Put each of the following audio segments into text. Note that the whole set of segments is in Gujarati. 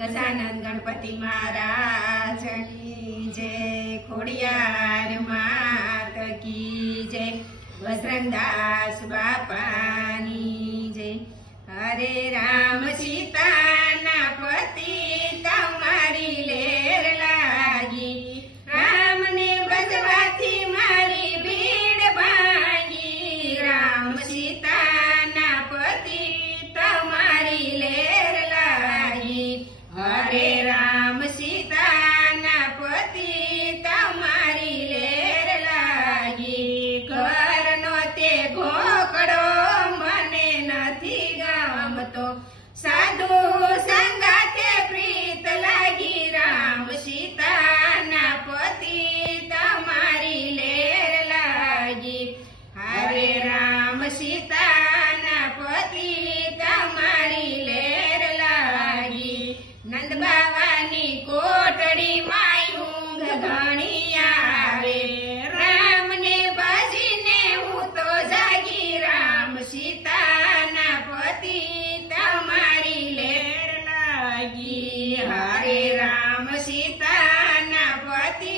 ગજાનંદ ગણપતિ મહારાજની જય, ખોડિયાર માત કી જય, બજરંગદાસ બાપાની જય। હરે રામ સીતાના પતિ તમારી લેર લાગી, રામને ભજવાથી મારી ભીડ ભાંગી। રામ સીતાના પતિ તમારી લેર લાગી, હરે રામ સીતાના પતિ તમારી લેર લાગી। ઘરનો તે ઘોકડો મને નથી ગમતો, સાધુ સંગાથે પ્રીત લાગી। રામ સીતાના પતિ તમારી લેર લાગી, હરે રામ સીતાના પતિ તમારી લેર લાગી। નંદ બાવાની કોટડી માયું ઘણી આવે, રામને ભજીને હું તો જાગી। રામ સીતાના પતિ તમારી લેર લાગી, હરે રામ સીતાના પતિ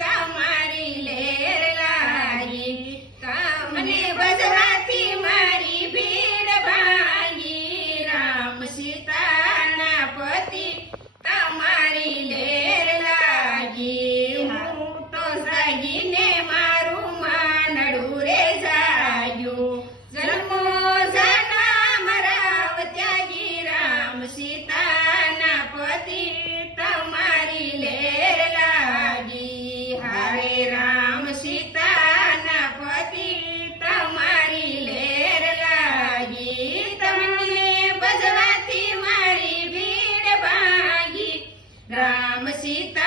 તમારી લેર લાગી। તમને ભજવાથી મારી ભીડ ભાંગી, રામ સીતાના પતિ તમારી લેર લાગી। હું તો જાગીને મારું માનડું રે જાગ્યું, જન્મો જન્મ રાવ ત્યાગી। રામ સીતાના પતિ તમારી લેર લાગી, હરે રામ સીતાના પતિ તમારી લેર લાગી। તમને ભજવાથી મારી ભીડ ભાંગી, રામ સીતા